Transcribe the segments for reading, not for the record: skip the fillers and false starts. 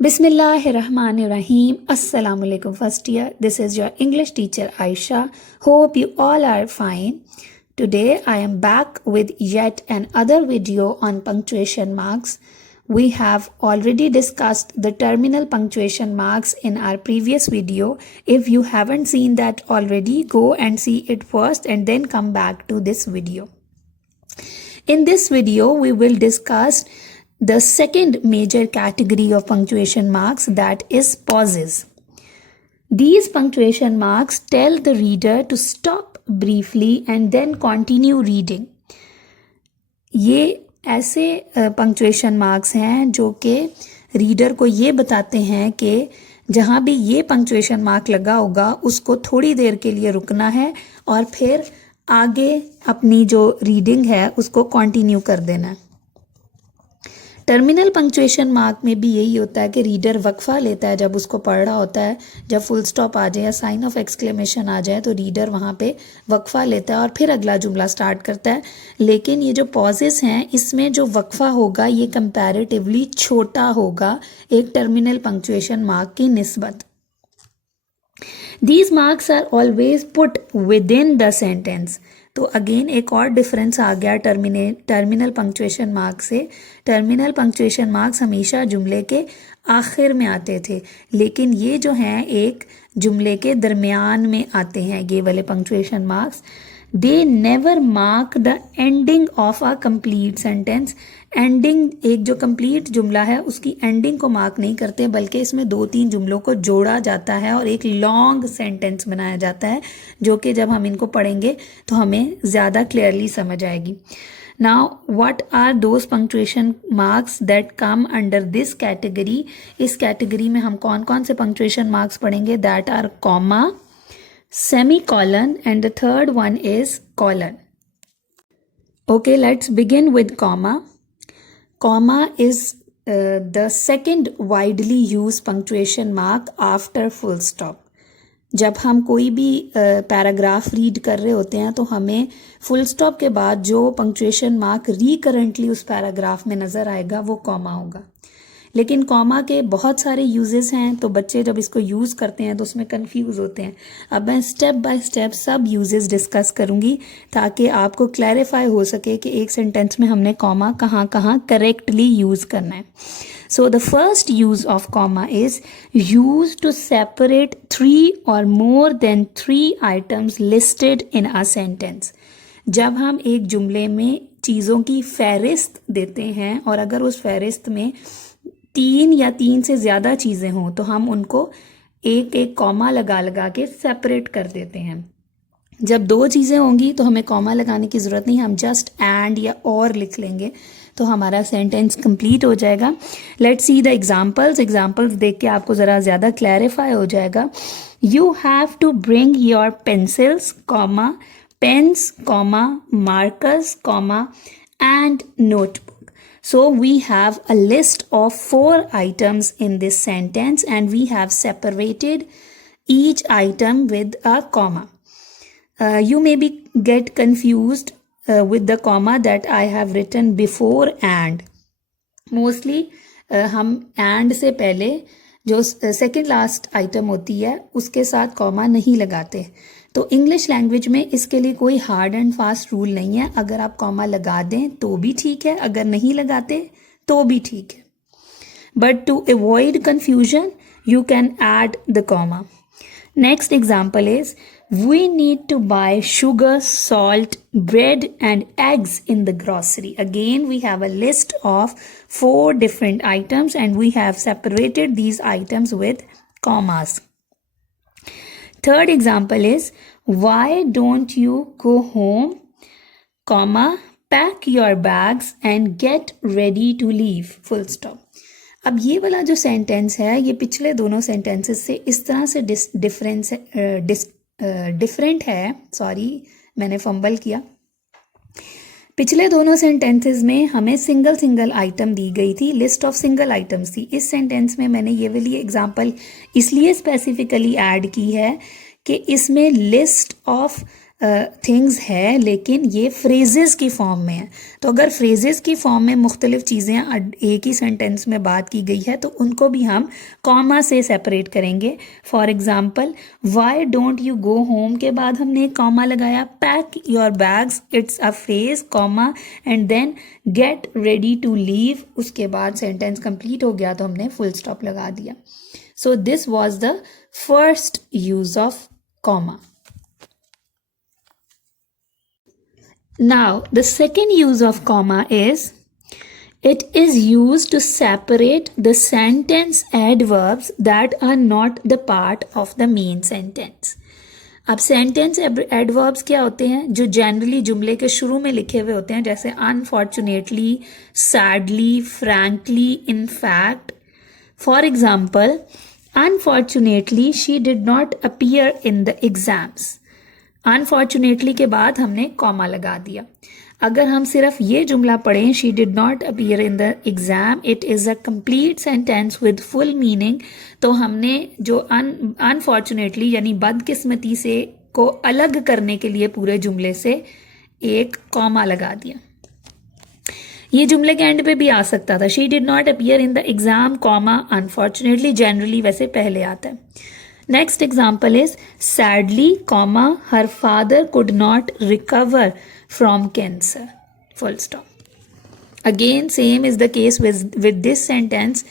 Bismillahirrahmanirrahim. Assalamu alaikum first year. This is your English teacher Aisha. Hope you all are fine. Today I am back with yet another video on punctuation marks. We have already discussed the terminal punctuation marks in our previous video. If you haven't seen that already, go and see it first and then come back to this video. In this video, we will discuss the second major category of punctuation marks, that is pauses. These punctuation marks tell the reader to stop briefly and then continue reading. ये ऐसे punctuation marks हैं जो कि reader को ये बताते हैं कि जहाँ भी ये punctuation mark लगा होगा उसको थोड़ी देर के लिए रुकना है और फिर आगे अपनी जो रीडिंग है उसको कंटिन्यू कर देना है। टर्मिनल पंक्चुएशन मार्क में भी यही होता है कि रीडर वक्फा लेता है जब उसको पढ़ रहा होता है। जब फुल स्टॉप आ जाए या साइन ऑफ एक्सक्लेमेशन आ जाए तो रीडर वहाँ पे वक्फा लेता है और फिर अगला जुमला स्टार्ट करता है। लेकिन ये जो पॉजेस हैं इसमें जो वक्फा होगा ये कंपैरेटिवली छोटा होगा एक टर्मिनल पंक्चुएशन मार्क की निस्बत। These marks are always put within the sentence. तो अगेन एक और डिफरेंस आ गया टर्मिनल पंक्चुएशन मार्क से। टर्मिनल पंक्चुएशन मार्क्स हमेशा जुमले के आखिर में आते थे, लेकिन ये जो हैं एक जुमले के दरमियान में आते हैं ये वाले punctuation marks. They never mark the ending of a complete sentence. Ending, एक जो कंप्लीट जुमला है उसकी एंडिंग को मार्क नहीं करते, बल्कि इसमें 2-3 जुमलों को जोड़ा जाता है और एक लॉन्ग सेंटेंस बनाया जाता है जो कि जब हम इनको पढ़ेंगे तो हमें ज़्यादा क्लियरली समझ आएगी। Now what are those punctuation marks that come under this category. इस कैटेगरी में हम कौन कौन से पंक्चुएशन मार्क्स पढ़ेंगे? That are comma, semicolon, and the third one is colon. Okay, let's begin with comma. Comma is the second widely used punctuation mark after full stop. जब हम कोई भी पैराग्राफ रीड कर रहे होते हैं तो हमें फुल स्टॉप के बाद जो पंक्चुएशन मार्क रिकरेंटली उस पैराग्राफ में नज़र आएगा वो कॉमा होगा। लेकिन कॉमा के बहुत सारे यूजेस हैं तो बच्चे जब इसको यूज़ करते हैं तो उसमें कंफ्यूज होते हैं। अब मैं स्टेप बाय स्टेप सब यूजेस डिस्कस करूंगी ताकि आपको क्लैरिफाई हो सके कि एक सेंटेंस में हमने कॉमा कहाँ कहाँ करेक्टली यूज़ करना है। So the first use of comma is use to separate 3 or more than 3 items listed in a sentence. जब हम एक जुमले में चीज़ों की फहरिस्त देते हैं और अगर उस फहरिस्त में 3 या 3 से ज़्यादा चीज़ें हों तो हम उनको एक एक कॉमा लगा लगा के सेपरेट कर देते हैं। जब 2 चीज़ें होंगी तो हमें कॉमा लगाने की ज़रूरत नहीं, हम जस्ट एंड या और लिख लेंगे तो हमारा सेंटेंस कंप्लीट हो जाएगा। लेट्स सी द एग्जाम्पल्स देख के आपको ज़रा ज़्यादा क्लैरिफाई हो जाएगा। You have to bring your pencils, comma, pens, comma, markers, comma, and notebook. So we have a list of 4 items in this sentence and we have separated each item with a comma. You may get confused with the comma that I have written before and. Mostly हम and से पहले जो second last item होती है उसके साथ comma नहीं लगाते। तो इंग्लिश लैंग्वेज में इसके लिए कोई हार्ड एंड फास्ट रूल नहीं है। अगर आप कॉमा लगा दें तो भी ठीक है, अगर नहीं लगाते तो भी ठीक है। But to avoid confusion you can add the comma. Next example is we need to buy sugar, salt, bread and eggs in the grocery. Again, we have a list of 4 different items and we have separated these items with commas. Third example is, why don't you go home, comma, pack your bags and get ready to leave, full stop. अब ये वाला जो sentence है ये पिछले दोनों sentences से इस तरह से डिफरेंट है, सॉरी मैंने फंबल किया। पिछले दोनों सेंटेंसेस में हमें सिंगल आइटम दी गई थी, लिस्ट ऑफ सिंगल आइटम्स थी। इस सेंटेंस में मैंने ये वाली एग्जांपल इसलिए स्पेसिफिकली ऐड की है कि इसमें लिस्ट ऑफ थिंग्स है, लेकिन ये फ्रेजेस की फॉर्म में है। तो अगर फ्रेजेस की फॉर्म में मुख्तलिफ चीज़ें एक ही सेंटेंस में बात की गई है तो उनको भी हम कॉमा से सेपरेट करेंगे। For example, why don't you go home के बाद हमने एक कॉमा लगाया, pack your bags, it's a phrase, comma, and then get ready to leave, उसके बाद सेंटेंस कंप्लीट हो गया तो हमने फुल स्टॉप लगा दिया। सो this was the first use of comma. Now, the second use of comma is it is used to separate the sentence adverbs that are not the part of the main sentence. अब sentence adverbs क्या होते हैं? जो generally जुमले के शुरू में लिखे हुए होते हैं, जैसे unfortunately, sadly, frankly, in fact. For example, unfortunately she did not appear in the exams. Unfortunately के बाद हमने कॉमा लगा दिया. अगर हम सिर्फ ये जुमला पढ़ें, she did not appear in the exam, it is a complete sentence with full meaning, तो हमने जो अनफॉर्चुनेटली यानी बदकिस्मती से को अलग करने के लिए पूरे जुमले से एक कॉमा लगा दिया. ये जुमले के एंड पे भी आ सकता था, she did not appear in the exam, comma, unfortunately, generally वैसे पहले आता है. Next example is sadly, comma, her father could not recover from cancer. Full stop. Again, same is the case with this sentence.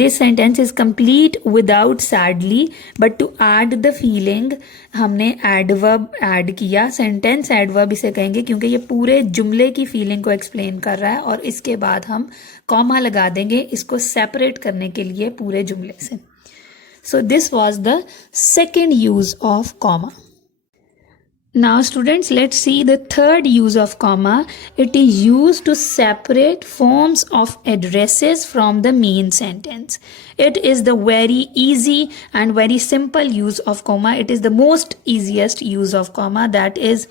This sentence is complete without sadly, but to add the feeling, हमने adverb add किया. Sentence adverb इसे कहेंगे क्योंकि ये पूरे जुमले की feeling को explain कर रहा है, और इसके बाद हम comma लगा देंगे इसको separate करने के लिए पूरे जुमले से. So this was the second use of comma. Now students, let's see the third use of comma. It is used to separate forms of addresses from the main sentence. It is the very easy and very simple use of comma. It is the most easiest use of comma. That is,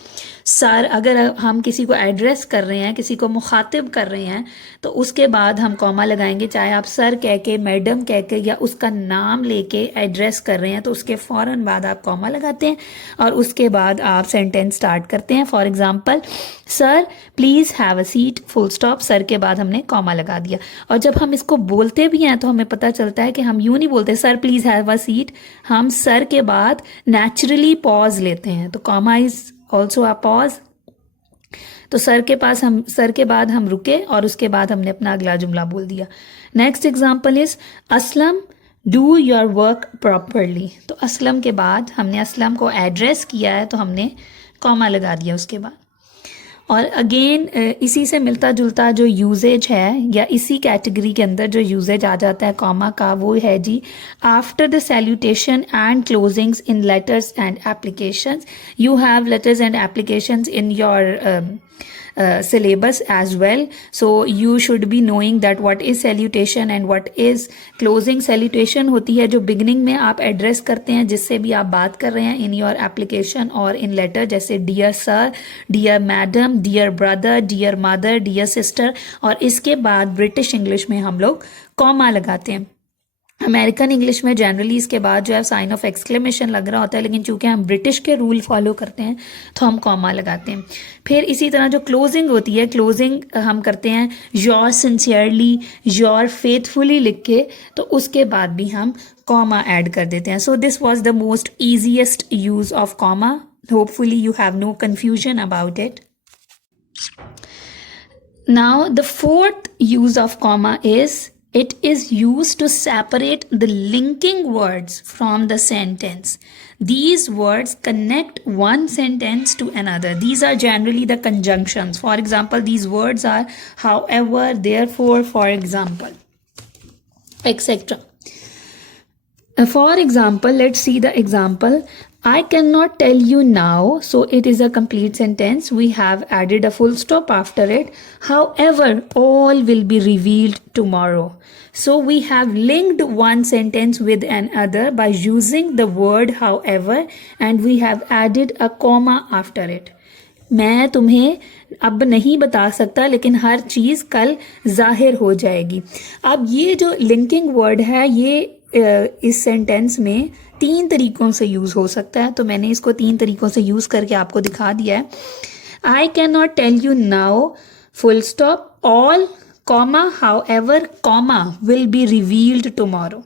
sir, अगर हम किसी को address कर रहे हैं, किसी को मुखातिब कर रहे हैं, तो उसके बाद हम कॉमा लगाएंगे. चाहे आप सर कह के, मैडम कह के या उसका नाम लेके एड्रेस कर रहे हैं तो उसके फ़ौरन बाद आप कॉमा लगाते हैं और उसके बाद आप सेंटेंस स्टार्ट करते हैं. For example, sir please have a seat, full stop, sir के बाद हमने कॉमा लगा दिया. और जब हम इसको बोलते भी हैं तो हमें पता चलता है कि हम यूँ नहीं बोलते sir please have a seat, हम सर के बाद नेचुरली पॉज लेते हैं. तो comma is also a pause. तो सर के बाद हम रुके और उसके बाद हमने अपना अगला जुमला बोल दिया. Next example is Aslam do your work properly. तो असलम के बाद हमने असलम को एड्रेस किया है तो हमने कॉमा लगा दिया उसके बाद. और अगेन इसी से मिलता जुलता जो यूजेज है या इसी कैटेगरी के अंदर जो यूजेज आ जाता है कॉमा का, वो है जी, after the salutation and closings in letters and applications. You have letters and applications in your syllabus as well, so you should be knowing that what is salutation and what is closing. salutation होती है जो beginning में आप address करते हैं जिससे भी आप बात कर रहे हैं in your application और in letter, जैसे dear sir, dear madam, dear brother, dear mother, dear sister. और इसके बाद ब्रिटिश इंग्लिश में हम लोग कॉमा लगाते हैं. अमेरिकन इंग्लिश में जनरली इसके बाद जो है साइन ऑफ एक्सक्लेमेशन लग रहा होता है, लेकिन चूंकि हम ब्रिटिश के रूल फॉलो करते हैं तो हम कॉमा लगाते हैं. फिर इसी तरह जो क्लोजिंग होती है, क्लोजिंग हम करते हैं योर सिंसियरली, योर फेथफुली लिख के, तो उसके बाद भी हम कॉमा ऐड कर देते हैं. So this was the most easiest use of comma. Hopefully you have no confusion about it. Now the fourth use of comma is it is used to separate the linking words from the sentence. These words connect one sentence to another. These are generally the conjunctions. For example, these words are however, therefore, for example, etc. For example, let's see the example. I cannot tell you now, so it is a complete sentence. We have added a full stop after it. However, all will be revealed tomorrow. So we have linked one sentence with another by using the word however, and we have added a comma after it. मैं तुम्हें अब नहीं बता सकता लेकिन हर चीज़ कल जाहिर हो जाएगी. अब ये जो लिंकिंग वर्ड है ये इस सेंटेंस में 3 तरीकों से यूज़ हो सकता है, तो मैंने इसको 3 तरीकों से यूज़ करके आपको दिखा दिया है. I can not tell you now full stop all comma however comma will be revealed tomorrow.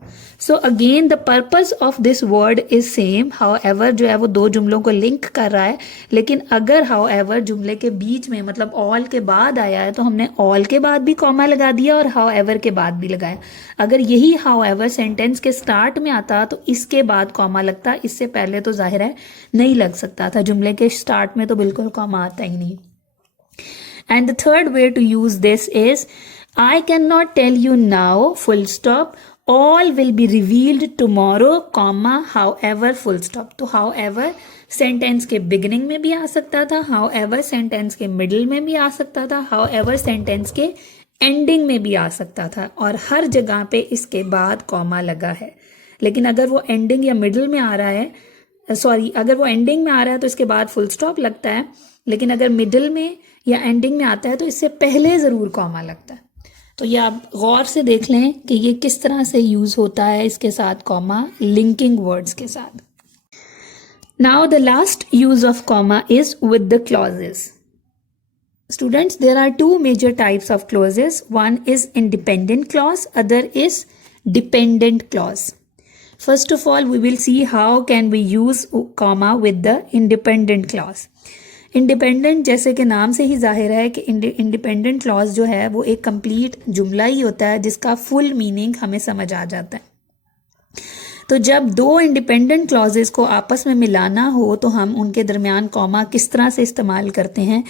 So again the purpose of this word is same. however जो है वो 2 जुमलों को लिंक कर रहा है, लेकिन अगर however जुमले के बीच में मतलब all के बाद आया है तो हमने all के बाद भी कॉमा लगा दिया और however के बाद भी लगाया. अगर यही however सेंटेंस के स्टार्ट में आता तो इसके बाद कॉमा लगता, इससे पहले तो जाहिर है नहीं लग सकता था. जुमले के स्टार्ट में तो बिल्कुल कॉमा आता ही नहीं. And the third way to use this is I cannot tell you now full stop all will be revealed tomorrow comma however full stop. तो however सेंटेंस के बिगिनिंग में भी आ सकता था, however सेंटेंस के मिडिल में भी आ सकता था, however सेंटेंस के एंडिंग में भी आ सकता था, और हर जगह पे इसके बाद कॉमा लगा है. लेकिन अगर वो एंडिंग या मिडिल में आ रहा है, अगर वो एंडिंग में आ रहा है तो इसके बाद फुल स्टॉप लगता है, लेकिन अगर मिडिल में या एंडिंग में आता है तो इससे पहले ज़रूर कॉमा लगता है. तो ये आप गौर से देख लें कि ये किस तरह से यूज़ होता है इसके साथ कॉमा, लिंकिंग वर्ड्स के साथ. Now the last use of comma is with the clauses. Students, there are 2 major types of clauses. One is independent clause, other is dependent clause. First of all, we will see how can we use comma with the independent clause. Independent जैसे कि नाम से ही जाहिर है कि independent clause जो है वो एक कंप्लीट जुमला ही होता है जिसका फुल मीनिंग हमें समझ आ जाता है. तो जब 2 इंडिपेंडेंट क्लॉजेस को आपस में मिलाना हो तो हम उनके दरमियान कॉमा किस तरह से इस्तेमाल करते हैं.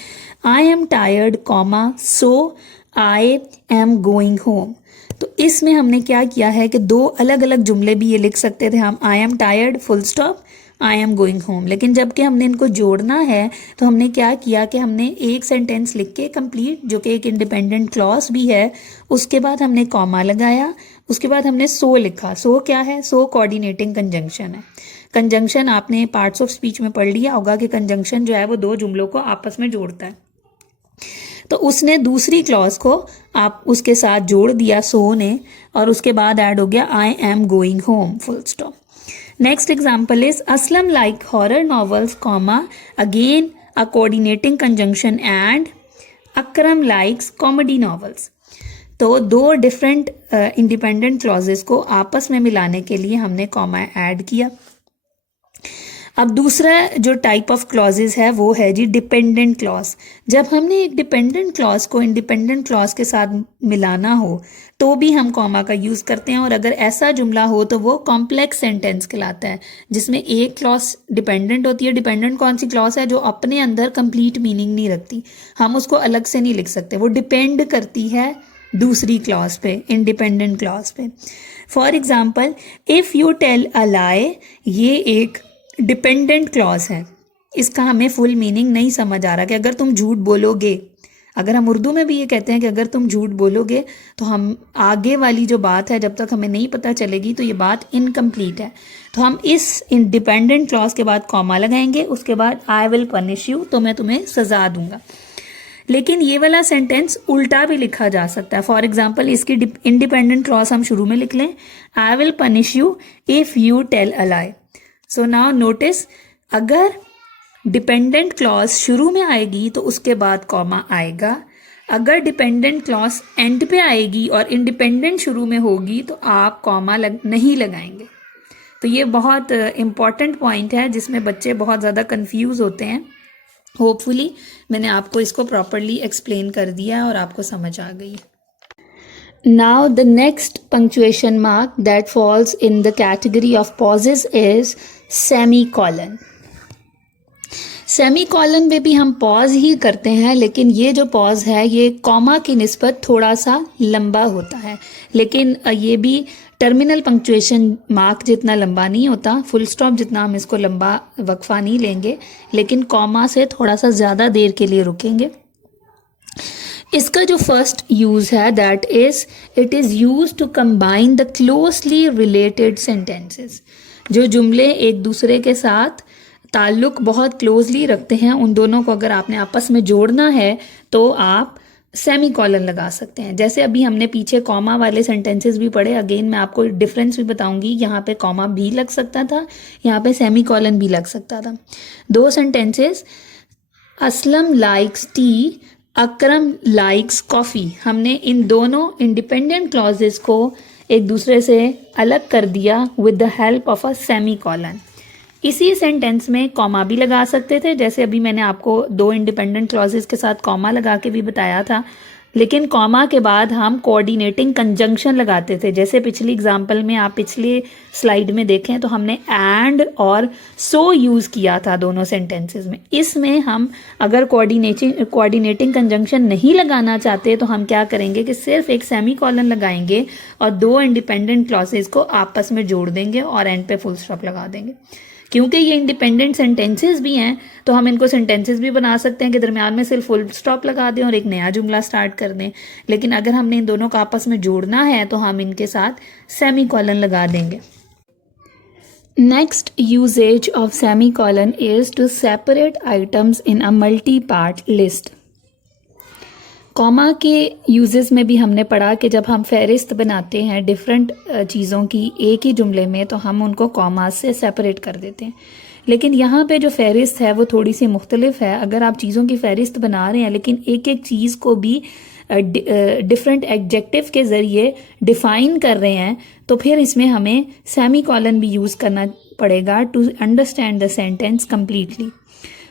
I am tired comma so I am going home. तो इसमें हमने क्या किया है कि 2 अलग अलग जुमले भी ये लिख सकते थे हम, I am tired full stop I am going home. लेकिन जबकि हमने इनको जोड़ना है तो हमने क्या किया कि हमने एक सेंटेंस लिख के कंप्लीट, जो कि एक इंडिपेंडेंट क्लॉज भी है, उसके बाद हमने कॉमा लगाया, उसके बाद हमने सो लिखा. सो क्या है? सो कोऑर्डिनेटिंग कंजंक्शन है. कंजंक्शन आपने पार्ट्स ऑफ स्पीच में पढ़ लिया होगा कि कंजंक्शन जो है वो 2 जुमलों को आपस में जोड़ता है. तो उसने दूसरी क्लॉज को आप उसके साथ जोड़ दिया सो ने, और उसके बाद ऐड हो गया I am going home full stop. Next example is Aslam like horror novels comma again a coordinating conjunction and Akram likes comedy novels. तो 2 डिफरेंट इंडिपेंडेंट क्लॉजेस को आपस में मिलाने के लिए हमने कॉमा ऐड किया. अब दूसरा जो टाइप ऑफ क्लॉजेज है वो है जी डिपेंडेंट क्लॉज. जब हमने एक डिपेंडेंट क्लॉज को इंडिपेंडेंट क्लॉज के साथ मिलाना हो तो भी हम कॉमा का यूज़ करते हैं, और अगर ऐसा जुमला हो तो वो कॉम्प्लेक्स सेंटेंस कहलाता है जिसमें एक क्लॉज डिपेंडेंट होती है. डिपेंडेंट कौन सी क्लॉज है? जो अपने अंदर कंप्लीट मीनिंग नहीं रखती, हम उसको अलग से नहीं लिख सकते, वो डिपेंड करती है दूसरी क्लॉज पे, इंडिपेंडेंट क्लॉज पे. For example, if you tell a lie, ये एक डिपेंडेंट क्लॉज है. इसका हमें फुल मीनिंग नहीं समझ आ रहा कि अगर तुम झूठ बोलोगे, अगर हम उर्दू में भी ये कहते हैं कि अगर तुम झूठ बोलोगे, तो हम आगे वाली जो बात है जब तक हमें नहीं पता चलेगी तो ये बात इनकम्प्लीट है. तो हम इस इंडिपेंडेंट क्लॉज के बाद कॉमा लगाएंगे, उसके बाद आई विल पनिश यू, तो मैं तुम्हें सजा दूंगा. लेकिन ये वाला सेंटेंस उल्टा भी लिखा जा सकता है. फॉर एग्जाम्पल, इसकी इंडिपेंडेंट क्लॉज हम शुरू में लिख लें, I will punish you if you tell a lie. So now notice, अगर डिपेंडेंट क्लॉज शुरू में आएगी तो उसके बाद कॉमा आएगा. अगर डिपेंडेंट क्लॉज एंड पे आएगी और इंडिपेंडेंट शुरू में होगी तो आप कॉमा नहीं लगाएंगे. तो ये बहुत इंपॉर्टेंट पॉइंट है जिसमें बच्चे बहुत ज़्यादा कंफ्यूज होते हैं. होपफुली मैंने आपको इसको प्रॉपरली एक्सप्लेन कर दिया और आपको समझ आ गई. Now the next punctuation mark that falls in the category of pauses is semicolon. Semicolon में भी हम पॉज ही करते हैं, लेकिन ये जो पॉज है ये कॉमा की निस्बत थोड़ा सा लंबा होता है, लेकिन ये भी टर्मिनल पंक्चुएशन मार्क जितना लंबा नहीं होता, फुल स्टॉप जितना हम इसको लंबा वक्फा नहीं लेंगे, लेकिन कॉमा से थोड़ा सा ज़्यादा देर के लिए रुकेंगे. इसका जो फर्स्ट यूज़ है that is it is use to combine the closely related sentences. जो जुमले एक दूसरे के साथ ताल्लुक़ बहुत क्लोजली रखते हैं, उन दोनों को अगर आपने आपस में जोड़ना है तो आप सेमी कॉलन लगा सकते हैं। जैसे अभी हमने पीछे कॉमा वाले सेंटेंसेस भी पढ़े, अगेन मैं आपको डिफरेंस भी बताऊंगी। यहाँ पे कॉमा भी लग सकता था, यहाँ पे सेमी कॉलन भी लग सकता था। दो सेंटेंसेस, असलम लाइक्स टी, अकरम लाइक्स कॉफ़ी, हमने इन दोनों इंडिपेंडेंट क्लॉजेस को एक दूसरे से अलग कर दिया with the help of a semi colon. इसी सेंटेंस में कॉमा भी लगा सकते थे, जैसे अभी मैंने आपको दो इंडिपेंडेंट क्लॉजेस के साथ कॉमा लगा के भी बताया था, लेकिन कॉमा के बाद हम कोऑर्डिनेटिंग कंजंक्शन लगाते थे। जैसे पिछली एग्जांपल में, आप पिछली स्लाइड में देखें तो हमने एंड और सो यूज़ किया था दोनों सेंटेंसेस में। इसमें हम अगर कोऑर्डिनेटिंग कंजंक्शन नहीं लगाना चाहते तो हम क्या करेंगे कि सिर्फ एक सेमी कॉलन लगाएंगे और दो इंडिपेंडेंट क्लॉजेस को आपस में जोड़ देंगे और एंड पे फुल स्टॉप लगा देंगे। क्योंकि ये इंडिपेंडेंट सेंटेंसेस भी हैं तो हम इनको सेंटेंसेस भी बना सकते हैं कि दरम्यान में सिर्फ फुल स्टॉप लगा दें और एक नया जुमला स्टार्ट कर दें। लेकिन अगर हमने इन दोनों को आपस में जोड़ना है तो हम इनके साथ सेमी कॉलन लगा देंगे। Next usages of semicolon is to separate items in a multi part list. Comma के यूजेस में भी हमने पढ़ा कि जब हम फहरिस्त बनाते हैं डिफरेंट चीज़ों की एक ही जुमले में तो हम उनको कॉमा से सेपरेट कर देते हैं। लेकिन यहाँ पे जो फहरिस्त है वो थोड़ी सी मुख्तलिफ है। अगर आप चीज़ों की फहरिस्त बना रहे हैं लेकिन एक एक चीज़ को भी डिफरेंट एडजेक्टिव के ज़रिए डिफ़ाइन कर रहे हैं तो फिर इसमें हमें सेमी कॉलन भी यूज़ करना पड़ेगा to understand the sentence completely.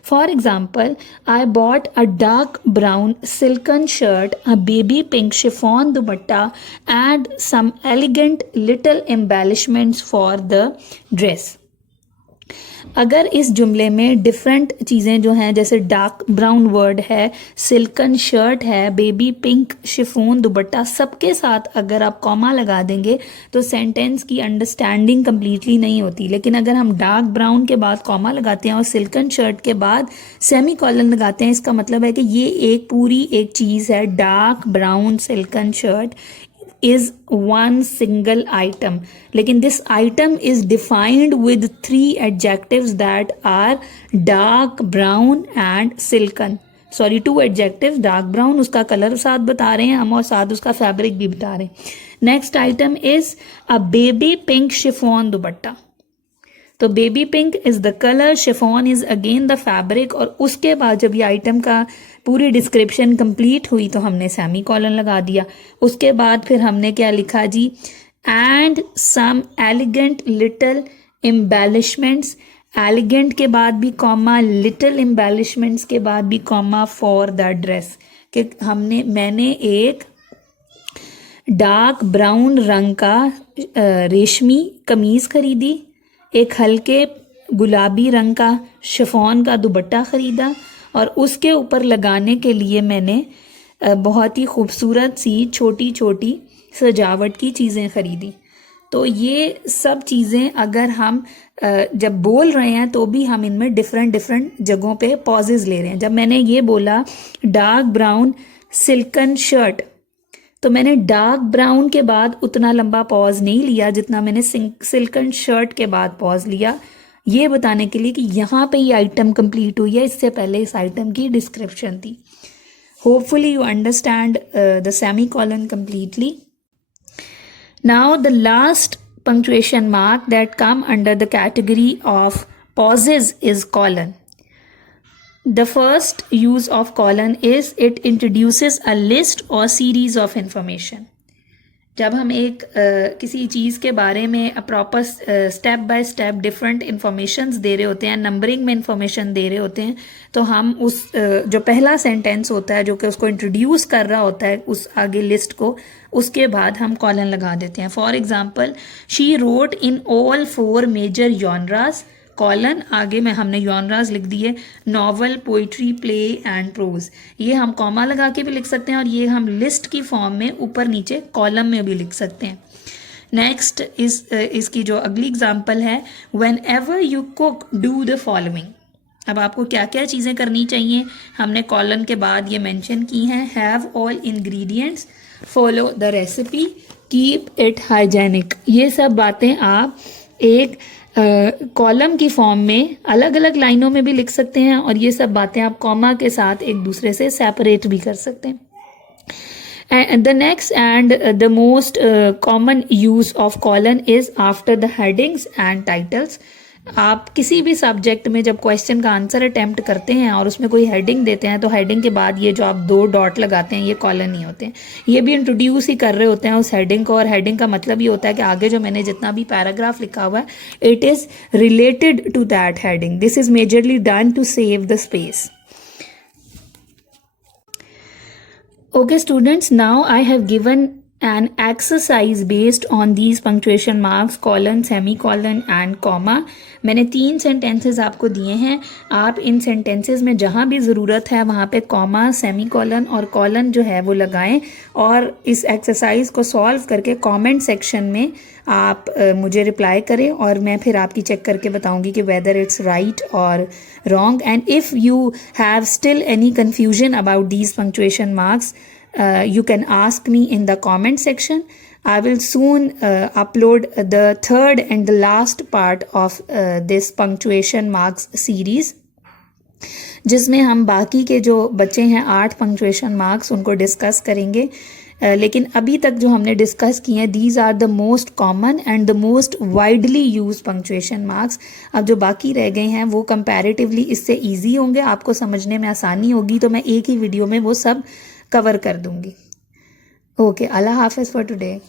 For example, I bought a dark brown silken shirt, a baby pink chiffon dupatta, and some elegant little embellishments for the dress. अगर इस जुमले में डिफरेंट चीज़ें जो हैं, जैसे डार्क ब्राउन वर्ड है, silken shirt है, बेबी पिंक शिफोन दुपट्टा, सबके साथ अगर आप कॉमा लगा देंगे तो सेंटेंस की अंडरस्टैंडिंग कम्प्लीटली नहीं होती। लेकिन अगर हम डार्क ब्राउन के बाद कॉमा लगाते हैं और सिल्कन शर्ट के बाद सेमी कॉलन लगाते हैं, इसका मतलब है कि ये एक पूरी एक चीज़ है। Dark brown silken shirt is one single item, लेकिन this item is defined with three adjectives that are dark brown and silken. Sorry, two adjective. Dark brown उसका कलर साथ बता रहे हैं हम और साथ उसका फैब्रिक भी बता रहे हैं। Next item is a baby pink chiffon dupatta. तो baby pink is the colour, chiffon is again the fabric. और उसके बाद जब ये आइटम का पूरी डिस्क्रिप्शन कंप्लीट हुई तो हमने सेमी कॉलन लगा दिया। उसके बाद फिर हमने क्या लिखा जी, and some elegant little embellishments. Elegant के बाद भी कॉमा, लिटिल एम्बेलिशमेंट्स के बाद भी कॉमा, फॉर द ड्रेस। कि मैंने एक डार्क ब्राउन रंग का रेशमी कमीज़ खरीदी, एक हल्के गुलाबी रंग का शिफॉन का दुपट्टा ख़रीदा और उसके ऊपर लगाने के लिए मैंने बहुत ही खूबसूरत सी छोटी छोटी सजावट की चीज़ें ख़रीदी। तो ये सब चीज़ें अगर हम जब बोल रहे हैं तो भी हम इनमें डिफरेंट जगहों पे पॉजेज ले रहे हैं। जब मैंने ये बोला डार्क ब्राउन सिल्कन शर्ट, तो मैंने डार्क ब्राउन के बाद उतना लंबा पॉज नहीं लिया जितना मैंने सिल्कन शर्ट के बाद पॉज लिया, ये बताने के लिए कि यहाँ पे ये आइटम कंप्लीट हुई है, इससे पहले इस आइटम की डिस्क्रिप्शन थी। Hopefully you understand the semi colon completely. Now the last punctuation mark that come under the category of pauses is colon. The first use of colon is it introduces a list or series of information. जब हम एक किसी चीज़ के बारे में proper step by step different informations दे रहे होते हैं, नंबरिंग में इंफॉर्मेशन दे रहे होते हैं, तो हम उस जो पहला सेंटेंस होता है जो कि उसको इंट्रोड्यूस कर रहा होता है उस आगे लिस्ट को, उसके बाद हम कॉलन लगा देते हैं। For example, she wrote in all 4 major genres, colon आगे में हमने जॉनरास लिख दिए, novel, poetry, play and prose. ये हम कॉमा लगा के भी लिख सकते हैं और ये हम लिस्ट की फॉर्म में ऊपर नीचे कॉलम में भी लिख सकते हैं। नेक्स्ट इसकी जो अगली एग्जांपल है, when ever you cook do the following. अब आपको क्या क्या चीज़ें करनी चाहिए, हमने कॉलन के बाद ये मेंशन की हैं। Have all ingredients, follow the recipe, keep it hygienic. ये सब बातें आप एक कॉलम की फॉर्म में अलग अलग लाइनों में भी लिख सकते हैं और ये सब बातें आप कॉमा के साथ एक दूसरे से सेपरेट भी कर सकते हैं। And the next and the most common use of colon is after the headings and titles. आप किसी भी सब्जेक्ट में जब क्वेश्चन का आंसर अटेम्प्ट करते हैं और उसमें कोई हेडिंग देते हैं तो हेडिंग के बाद ये जो आप 2 डॉट लगाते हैं ये कॉलन नहीं होते हैं, ये भी इंट्रोड्यूस ही कर रहे होते हैं उस हेडिंग को, और हेडिंग का मतलब ये होता है कि आगे जो मैंने जितना भी पैराग्राफ लिखा हुआ है it is related to that heading. This is majorly done to save the space. Okay students, now I have given an exercise based on these punctuation marks, colon, semicolon and comma. मैंने 3 sentences आपको दिए हैं. आप इन sentences में जहाँ भी ज़रूरत है वहाँ पे कॉमा, सेमीकोलन और कॉलन जो है वो लगाएं, और इस एक्सरसाइज को सॉल्व करके कमेंट सेक्शन में आप मुझे रिप्लाई करें और मैं फिर आपकी चेक करके बताऊंगी कि वेदर इट्स राइट और wrong. And if you have still any confusion about these punctuation marks, you can ask me in the comment section. I will soon upload the third and the last part of this punctuation marks series, जिसमें हम बाकी के जो बच्चे हैं 8 punctuation marks उनको discuss करेंगे. लेकिन अभी तक जो हमने डिस्कस किए हैं these are the most common and the most widely use punctuation marks. अब जो बाकी रह गए हैं वो कंपैरेटिवली इससे ईजी होंगे, आपको समझने में आसानी होगी, तो मैं एक ही वीडियो में वो सब कवर कर दूंगी. ओके, अल्लाह हाफिज़ फॉर टुडे.